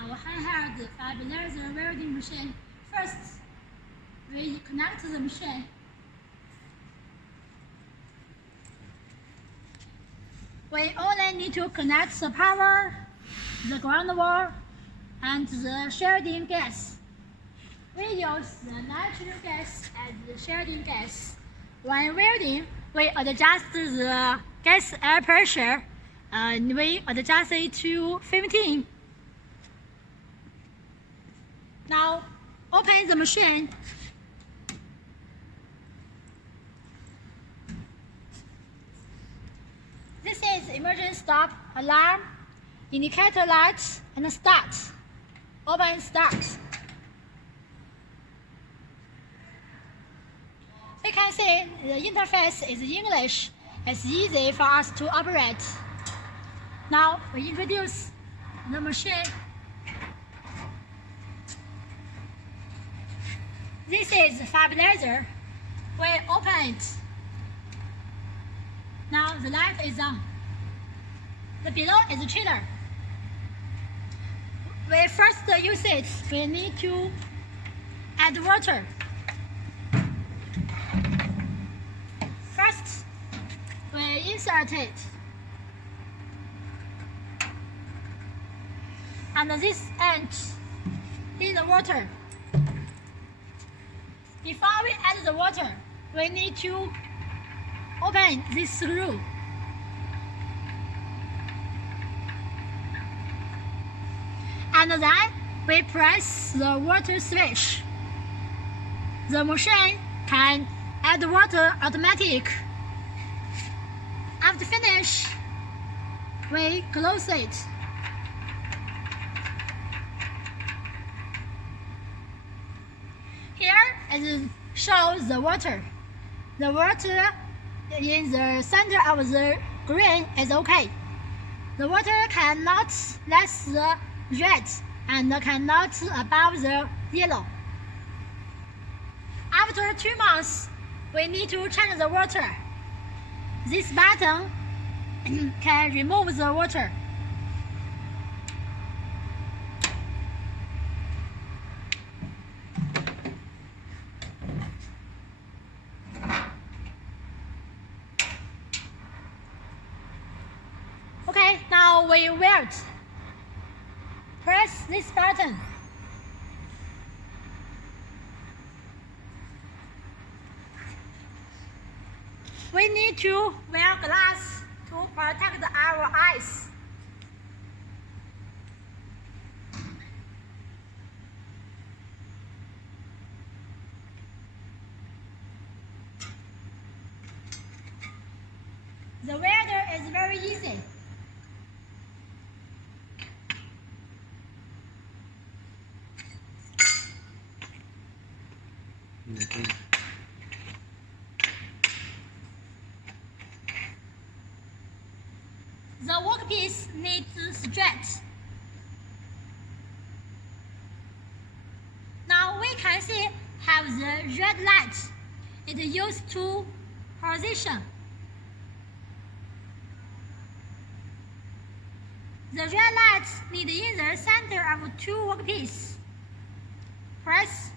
our handheld fiber welding machine. First, we connect the machine. We only need to connect the power, the ground wall, and the shielding gas. We use the natural gas as the shielding gas. When welding, we adjust the gas air pressure and we adjust it to 15. Now, open the machine. This is emergency stop, alarm, indicator light, and start. Open start. We can see the interface is English. It's easy for us to operate. Now we introduce the machine. This is the stabilizer. We open it. Now the light is on. The below is the chiller. We first use it. We need to add water. First, we insert it. And this end in the water. Before we add the water, we need to open this screw. And then we press the water switch. The machine can add water automatic. After finish, we close it. Here it shows the water. The water in the center of the green is okay. The water cannot less the red and cannot above the yellow. After 2 months, we need to change the water. This button can remove the water. Okay, now we weld. Press this button. We need to wear glass to protect our eyes. The welder is very easy. The workpiece needs stretch. Now we can see have the red light. It used to position. The red light need in the center of two workpieces. Press